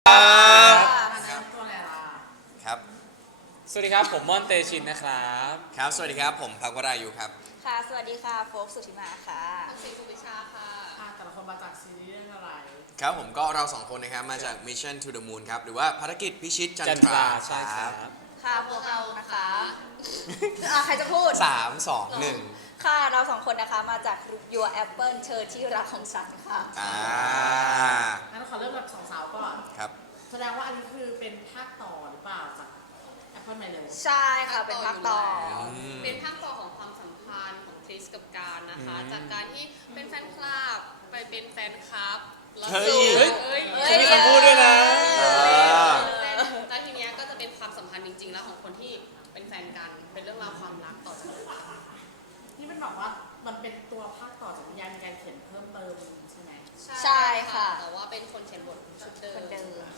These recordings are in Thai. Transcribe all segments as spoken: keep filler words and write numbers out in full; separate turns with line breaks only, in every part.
ครับตัวอะไรล่ะ
ครับ
สวัสดีครับผมม่อนเตชินนะครับ
ครับสวัสดีครับผมพักวรายุครับ
ค่ะสวัสดีค่ะโฟกสุธิมาค่ะ
สิงสุวิชาค่ะแต่ละคนมาจากซีรีส์เรื่องอะไร
ครับผมก็เราสองคนนะครับมาจาก Mission to the Moon ครับหรือว่าภารกิจพิชิตจันทรา
ใช่ครับ
ค่ะพวกเรานะคะอ่ะใครจะพูด
สามสองหนึ่ง
ค่ะเราสองคนนะคะมาจาก Your Apple เธอที่รักของฉันค่ะ
อ่า
งั้นขอเริ่มแบบสองสาวก่อน
ครับ
แสดงว่าอันนี้คือเป็นภาคต่อหรือเปล่าจาก Apple My Love
ใช่ค่ะเป็นภาคต่อ
เป็นภาคต่อของความสัมพันธ์ของคริสกับการนะคะจากการที่เป็นแฟนคลับไปเป็นแฟนคลับแล้ว
เฮ้ย
เฮ้ย
จะมีคำพูดด้วยนะ
แล้วทีเนี้ยก็จะเป็นความสัมพันธ์จริงๆแล้วของคนที่เป็นแฟนกันเป็นเรื่องราวความรักต่อจากกัน
นี่มันบอกว่ามันเป็นตัวภาคต่อจากนิยายมีการเขียนเพิ่มเติมใช่ไหม
ใช่ค่ะ
แต่ว่าเป็นคนเขียนบทชุดเดิม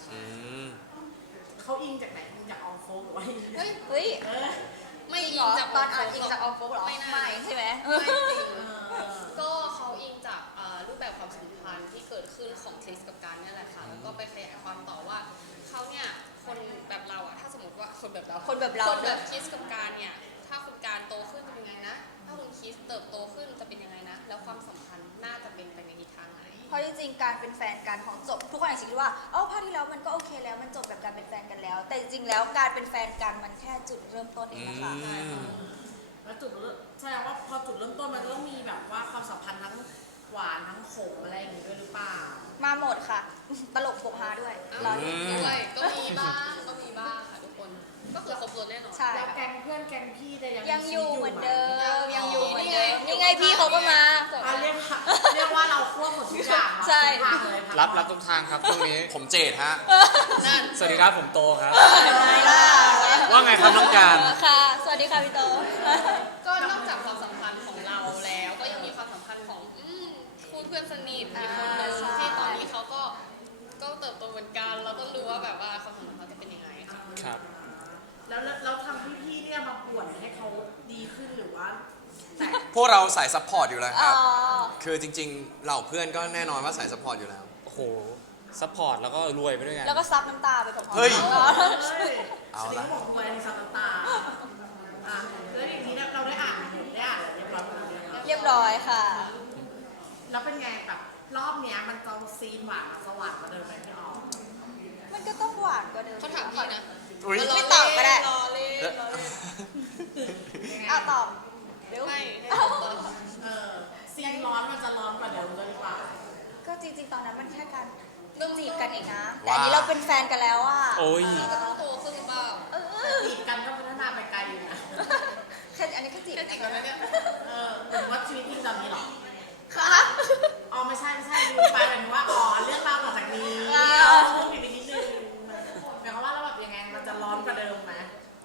เขาอิงจากไหนอิงจากออฟโฟหรือว่า
เฮ้ยเฮ้ย
ไม่อิ
ง
จาก
ตอนอ่านอิงจากออฟโฟหรอ
ไม่
ไม่ใช่ไหม
ไม่จริงก็เขาอิงจากรูปแบบความสัมพันธ์ที่เกิดขึ้นของคริสกับการนี่แหละค่ะแล้วก็ไปขยายความต่อว่าเขาเนี่ยคนแบบเราอะถ้าสมมติว่าคนแบบเรา
คนแบบเรา
คนแบบคริสกับการเนี่ยถ้าคุณการโตขึ้นจะเป็นยังไงนะถ้าคุณคริสเติบโตขึ้นจะเป็นยังไงนะแล้วความสัมพันธ์น่าจะเป็นไปในทิศทางไหน
เพราะจริงๆการเป็นแฟนกันของจบทุกคนอาจจะคิดว่าเอ้าภาคที่แล้วมันก็โอเคแล้วมันจบแบบการเป็นแฟนกันแล้ว แต่จริงๆแล้วการเป็นแฟนกันมันแค่จุดเริ่มต้นเองนะคะ
แล้วจุดแสดงว่าพอจุดเริ่มต้นมันต้องมีแบบว่าความสัมพันธ์ทั้งหวานทั้งขมอะไรอย่างนี้ด้วยหรือเปล่า
มาหมดค่ะตลกบกฮาด้วย
รอเล่นด้วยก็มีบ้างก็มีบ้างค่ะทุกคนก็คือครบรถแน่นอน
ใช่
แล้วแกงเพื่อนแกงพี่แต่ยัง
ยังอยู่เหมือนเดิมยังอยู่เหมือนเดิมนี่ไงพี่เขาก็มา
เรียกเรียกว่าเราควบหมดทุกอย่าง
ใช่
รับรับทุกทางครับช่วงนี้
ผมเจดฮะ
สวัสดีครับผมโตครับว่าไงครับน้องการ
ค่ะสวัสดีค่ะพี่โต
ก็นอกจากความสัมพันธ์ของเราแล้วก็ยังมีความสัมพันธ์ของคู่เพื่อนสนิทอีกคนนึงที่ตอนนี้เขาก็ก็เติบโตเหมือนกันเราต้องรู้ว่าแบบว่าความสัมพันธ์เขาจะเป็นยังไง
ครับ
แล้วแล้วทางพี่ๆเนี่ยมาป่วนให้เขาดีขึ้นหรือว่า
พวกเราสายซัพพอร์ตอยู่แล้วครับคือจริงๆเหล่าเพื่อนก็แน่นอนว่าสายซัพพอร์ตอยู่แล้ว
โอ้โหซัพพอร์ตแล้วก็รวยไปด้วยกัน
แล้วก็ซับน้ำตาไปพร้อมๆ
เฮ้ย
เอาละบอกรวยในซับน้ำตาอ่ะแล้วอย่างนี้เราได้อ่านได้อ่านเรียบร้อย
เรียบร้อยค่ะ
แล้วเป็นไงแบบรอบเนี้ยมันจะซีนหวานสว่างมาเดิมไหมพี่อ๋อ
มันก็ต้องหวานกว่าเดิม
เขาถามพี่นะ
ไม่ตอบก็ได้
รอเล่น
อ่ะตอบเร็ว
ไม่
เออซีนร้อนมันจะร้อนกว่าเดิมเลยหรือเปล่า
ก็จริงๆตอนนั้นมันแค่การเริ่มจีบกันเองนะแต่อันนี้เราเป็นแฟนกันแล้วอ่ะ
โอ้ย
ก็ต้องโตขึ้นเปล่า
จีบกันก็พัฒนาไปไกลอยู่นะ
แค่อันนี้แค่จีบ
แค่จีบกันแล้วเนี่ย
เออหรือว่าชีวิตจริงตอนนี้หรอ
ค่ะ
อ๋อไม่ใช่ไม่ใช่ลืมไปหมายถึงว่าอ๋อเรื่องราวต่อจากนี้เราเพิ่มอีกนิดนึงหมายความว่าเราแบบยังไงมันจะร้อนกว่าเดิมไหม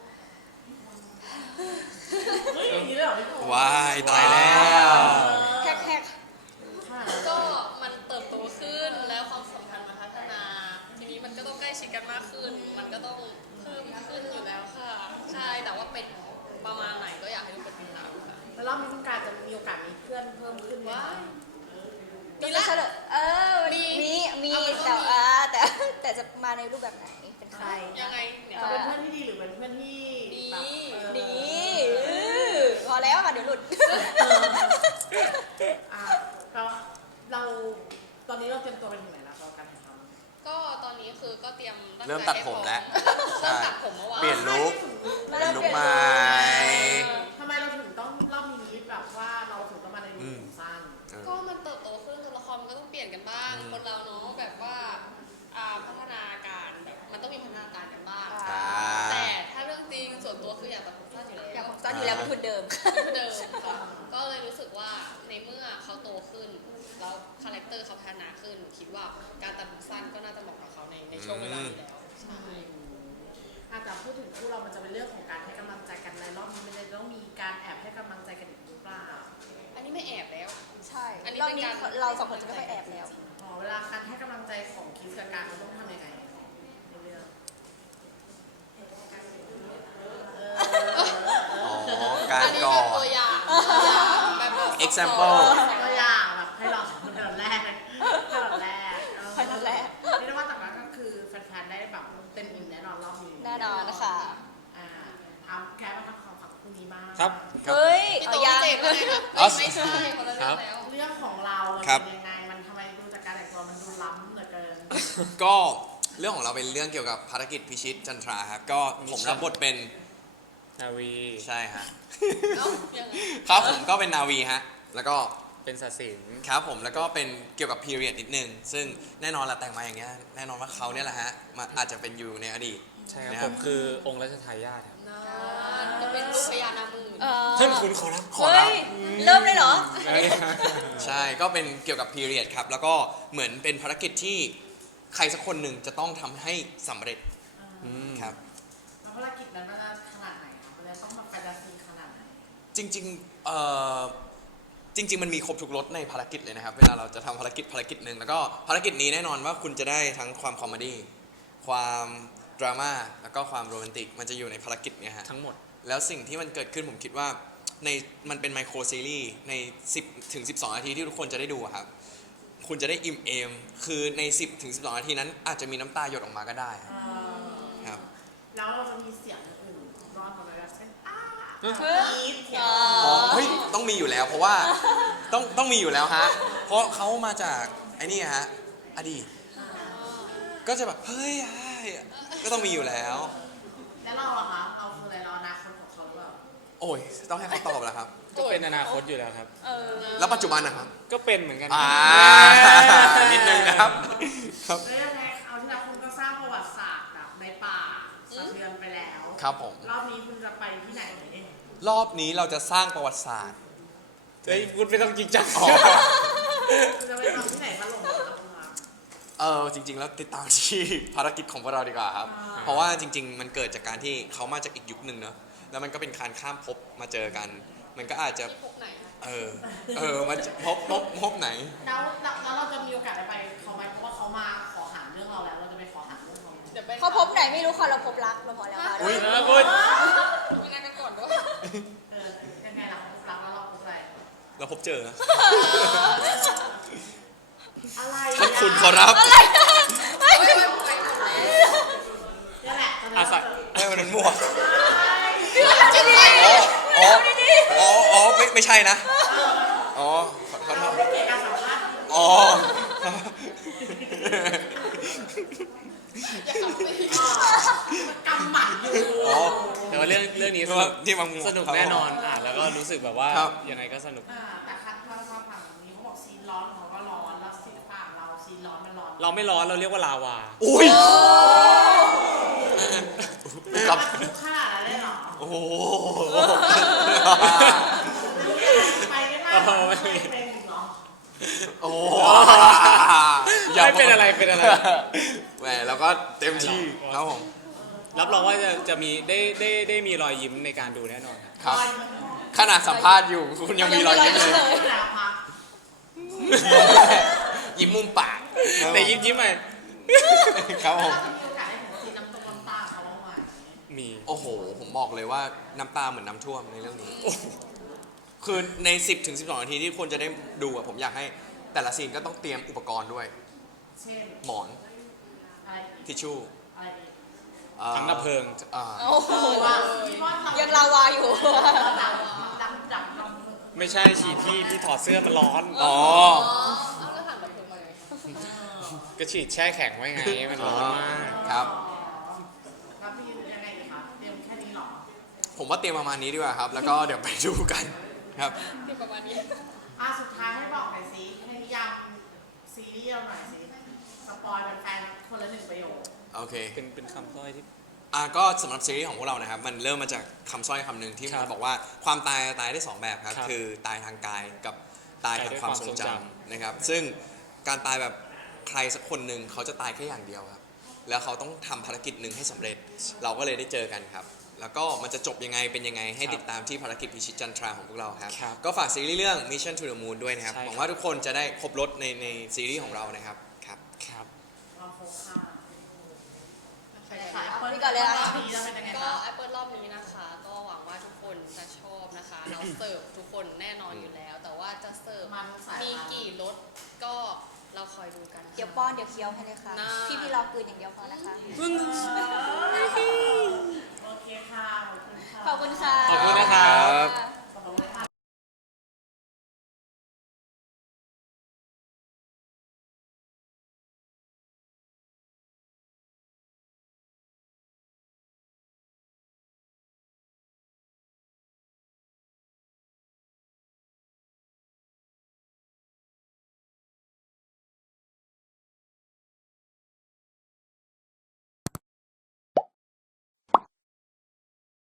เฮ้ยอย่างนี้เลยเหรอพี่โต
ว้ายตายแล้ว
แค่แค่
ก็มันเติบโตขึ้นแล้วความสัมพันธ์มันพัฒนาทีนี้มันก็ต้องใกล้ชิดกันมากขึ้นมันก็ต้องเพิ่มขึ้นอยู่แล้วค่ะใช่แต่ว่าเป็นประมาณไหนก็อยากให้ทุกคนติดตามค่ะ
แล้วรอบนี้ต้องการจะมีโอกาสมีเพื่อนเพิ่มขึ้นไหม
มีละเออมีมีแต่แต่แต่จะมาในรูปแบบไหนเป็นใคร
ยังไงเนี่ย
เป็นเพื่อนที่ดีหรือเป็นเพื่อนที่
ดี
ดีพอแล้วค่ะเดี๋ยวหลุด
เราเราตอนนี้เราเตรียมตัวไปถึงไหนแล้วการถ่ายทำ
ก็ตอนนี้คือก็เตรียม
เริ่มตัดผมแล้ว
เริ่มตัดผมเมื่อวาน
เปลี่ยนลุคเปลี่ยนลุคใหม่
ทำไมเราถึงต้องรอบนี้แบบว่าเราถึงต้องมาในลุคผมสั้น
ก็มันเติบโตขึ้นตัวละครมันก็ต้องเปลี่ยนกันบ้างคนเราเนาะแบบว่าพัฒนาการแบบมันต้องมีพัฒนาการกันบ้างแต่ถ้าเรื่องจริงส่วนตัวคืออยากตัดผมสั้นอยู่แล้ว
อยากผมสั้นอยู่แล้วมันคือเดิม
เดิมค่ะก็เลยรู้สึกว่าในเมื่อเขาโตขึ้นแล้วคาแรคเตอร์เขาพัฒนาขึ้นคิดว่าการตัดผมสั้นก็น่าจะเหมาะกับเขาในในช่วงเวลานี้แล้วใช่
แต่พูดถึงคู่เรามันจะเป็นเรื่องของการให้กำลังใจกันในรอบนี้มันจะต้องมีการแอบให้กำลังใจกันอีกหรือเปล่า
อันนี้ไม่แอบแล้ว
ใช่อันนี้เป็นการเราสองคนจะไม่ค่อยแอบแล้ว
อ๋อเวลาการให้กำลังใจของคิสกับการเราต้องทำยังไงในเรื่อง
อ๋อการก่อ
ตัวอย่างแบบ
example
ตัวอย่างแบบให้เราคนเดินแรกให้เราแรก
ให้เราแรก
นี่เรียกว่าจากนั้นก็คือแฟนบ้าง
ครับ
เฮ้ย
พี่
เอา
โต
ยัง
เจ็บอะไรคะ
เอา
ไม่ใช่คนละเรื่องแล้ว
เรื่องของเรามัน
ครับ
เป็นยังไงมันทำไมดูจากการแต่งตัวมันดูล้ำเหลือเกิน
ก็เรื่องของเราเป็นเรื่องเกี่ยวกับภารกิจพิชิตจันทราครับก็ผมรับบทเป็น
นาวี
ใช่ฮะ
เอ้ายังไง
ครับผมก็เป็นนาวีฮะแล้วก็
เป็นศาสิน
ครับผมแล้วก็เป็นเกี่ยวกับพีเรียดนิดนึงซึ่งแน่นอนละแต่งมาอย่างเงี้ยแน่นอนว่าเขาเนี่ยแหละฮะมาอาจจะเป็นอยู่ในอดีต
ใช่ครับ
นะ
ผมคือองค์รัชทายาทครับ
นานจะเป็นลูกพญานาคหมื่น
เออ
ท่านคุณขอรับ
ขอ
เฮ้
รับ
ย เริ่มเลยเหรอ
ใช่ก็เป็นเกี่ยวกับพีเรียดครับแล้วก็เหมือนเป็นภารกิจที่ใครสักคนหนึ่งจะต้องทำให้สำเร็จ
อืม
ครับ
แล้วภารกิจนั้นมันจะขนาดไหนคะมันจะต้องมาแฟนตาซีขนาดไหน
จริงๆเอ่อจริง ๆ มันมีครบทุกรสในภารกิจเลยนะครับ เวลาเราจะทำภารกิจภารกิจหนึ่งแล้วก็ภารกิจนี้แน่นอนว่าคุณจะได้ทั้งความคอมเมดี้ความดราม่าแล้วก็ความโรแมนติกมันจะอยู่ในภารกิจเนี้ยฮะ
ทั้งหมด
แล้วสิ่งที่มันเกิดขึ้นผมคิดว่าในมันเป็นไมโครซีรีส์ในสิบถึงสิบสองนาทีที่ทุกคนจะได้ดูอะครับคุณจะได้อิ่มเอมคือในสิบถึงสิบสองนาทีนั้นอาจจะมีน้ำตาหยดออกมาก็ได้ครับ
แล้วเราจะมีเสียงอื่นรอดมาไหมแบบเช่นอ้า
เฮ้ย
กรี๊ดเสียง
อ๋อเฮ้ยต้องมีอยู่แล้ว เพราะว่าต้องต้องมีอยู่แล้วฮะเพราะเขามาจากไอ้นี่ฮะอดีตก็จะแบบเฮ้ยอ้ายก็ต้องมีอยู่แล้ว
แล้วเราอะคะเราคืออะไรเราอนาคตของเขาหรือเปล่า
โอ้ยต้องให้เขาตอบแล้วครับ
ก็เป็นอนาคตอยู่แล้วครับ
เออ
แล้วปัจจุบันนะครับ
ก็เป็นเหมือนกัน
อ่านิดนึงนะครับครับ
แล้วยังไงเอาที่เราคุณก็สร้างประวัติศาสตร์แบบในป่าสะเทือนไปแล้ว
ครับผม
รอบนี้คุณจะไปที่ไหนเอง
รอบนี้เราจะสร้างประวัติศาสตร์
เฮ้ยคุณไม่ต้องจริงจัง
อ๋อ
คุณจะไปทำที่ไหนมาลงกับเราคะ
เออจริง ๆ แล้วติดตามที่ภารกิจของพวกเราดีกว่าครับ
อ่า
เพราะว่าจริง ๆ มันเกิดจากการที่เขามาจากอีกยุคหนึ่งเนอะแล้วมันก็เป็นการข้ามภพมาเจอกัน มันก็อาจจะ
ที่พวกไหนคะ
เออ เออมันจะพบพบพบไหน
แล้วแล้วแล้วเราจะมีโอกาสได้ไปเขาไหมเพราะว่าเขามาขอหาเรื่องเราแล้ว เราจะไปขอหาเรื่องเขาไหม
เดี๋ยวไป
เขาพบไหนไม่รู้ค่ะเราพบรักเราพอแล้วค่ะ
อุ๊ย
เออคุณ
มีงานกันก่อนด้วย
เออยังไงล่ะเขารักแล้วเราพบอะไร
เราพบเจอนะ
อะไร
ท่านคุณขอรับ
เฮ้ยไปหมดแล้ว
นี่แหละตอนนี้
อา
เรา
ศัย
จะ
ไม่วันนั้นมั่ว
จริง
อ๋ออ๋ออ๋ออ๋อไม่ไม่ใช่นะ อ๋อขอขอโท
เรา
ษ
ไม่เกี่ยวกับสัมภาษณ์
อ๋อ
อย่าขับสิ
กำหมัดอยู่
อ๋อ
แต่ว่าเรื่องเรื่องนี้ส
ที่
นุ
ว่าก ที่มามัว
สนุกแน่นอนอ่ะแล้วก็รู้สึกแบบว่า
ครับ
ยังไงก็สนุก
อ่าแต่คัดเราฟังฝั่งนี้เขาบอกซีนร้อนของเขาก็ร้อนแล้วซีนฝั่งเราซีนร้อนมันร้อน
เราไม่ร้อนเราเรียกว่าลาวา
อุ้ยกับ
มันทุกขนาดนั้นเลยเหรอ
โอ้โห
ไปไม่ได้หรอไม่เป็นอีกเหรอ
โอ้โห
ไม่เป็นอะไรเป็นอะไร
แหมแล้วก็เต็มที่ครับผม
รับรองว่าจะจะมีได้ได้ได้มีรอยยิ้มในการดูแน่นอนครับ
ครับ ขนาดสัมภาษณ์อยู่คุณยังมีรอยยิ้มเลย
ไม่เป็นไรหรอคะ
ยิ้มมุมปาก
แต่ยิ้มยิ้มไป
ครับผม
แล้วเรามีโอกาสได้เห็นซีนน้ำตกน้ำตาเขาบ้างไหม
มี
โอ้โห ผมบอกเลยว่าน้ำตาเหมือนน้ำท่วมในเรื่องนี้ คือใน สิบถึงสิบสอง นาทีที่คนจะได้ดูอะผมอยากให้แต่ละซีนก็ต้องเตรียมอุปกรณ์ด้วย
เช่น
หมอน
อะไรอีก
ทิชชู่
อะไรอีก
เอ่อ
ถังดับเพลิง
อ่า
โอ้โห
ว่าคิดว่าเรา
ยังลาวาอยู่
ดังดังดังดัง
ไม่ใช่ฉีดที่ที่ถอดเสื้อมันร้อน
อ๋อ
เอาแล้วถังแบบเพิ่มมาเลย
ก็ฉีดแช่แข็งไว้ไงมันร้อนมาก
ครับ
แล้วพี่ยังไงดีคะเตรียมแค่นี้เหรอ
ผมว่าเตรียมประมาณนี้ดีกว่าครับ แล้วก็เดี๋ยวไปดูกันครับ
ที่ประมาณนี้
อ่ะสุดท้ายให้บอกหน่อยสิให้นิยามซีรีส์เราหน่อยสิสปอยเป็นแฟนๆคนละหนึ่งประโยค
โอเค
เป็นเป็นคำสร้อยที่
อ่ะก็สำหรับซีรีส์ของพวกเรานะครับ มันเริ่มมาจากคำสร้อยคำหนึ่งที่
ครั
มัน
บ
บอกว่าความตายตายได้สองแบบครับ
ครับ
คือตายทางกายกับตายทาง
ตายด้วย
ความทรงจำ
ความทรงจ
นะครับ ซึ่งการตายแบบใครสักคนหนึ่งเขาจะตายแค่อย่างเดียวครับ แล้วเขาต้องทำภารกิจหนึ่งให้สำเร็จ เราก็เลยได้เจอกันครับ แล้วก็มันจะจบยังไงเป็นยังไงให้ติดตามที่ภารกิจพิชิตจันทราของพวกเราครับ
ครับ
ก็ฝากซีรีส์เรื่อง Mission to the Moon ด้วยนะครับ
ใช่ครับ
หวังว่าทุกคนจะได้ครบรถในในซีรีส์ของเรานะครับครับ
ครับ
เราโฟกัส
ใคร
ขาย
จะ
เปิด
พี่ก่อนเลยอะ
รอบนี้แล้วเป็นยังไง
ก็
คะ
แอปเปิลรอบนี้นะคะ ก็หวังว่าทุกคนจะชอบนะคะ เราเสิร์ฟทุกคนแน่นอนอยู่แล้ว แต่ว่าจะเสิร์ฟ
มันสาย
มีกี่รสก็เราคอยดูกันค่ะ
เดี๋ยวป้อนเดี๋ยวเคี้ยวให้เลยค่ะ
น่า
พี่พี่รอกลืนอย่างเดียวพอนะคะ
เออเคค่ะ ขอบคุณค่ะ
ขอบคุณค่ะ
ขอบคุณนะครับ
ค่ะ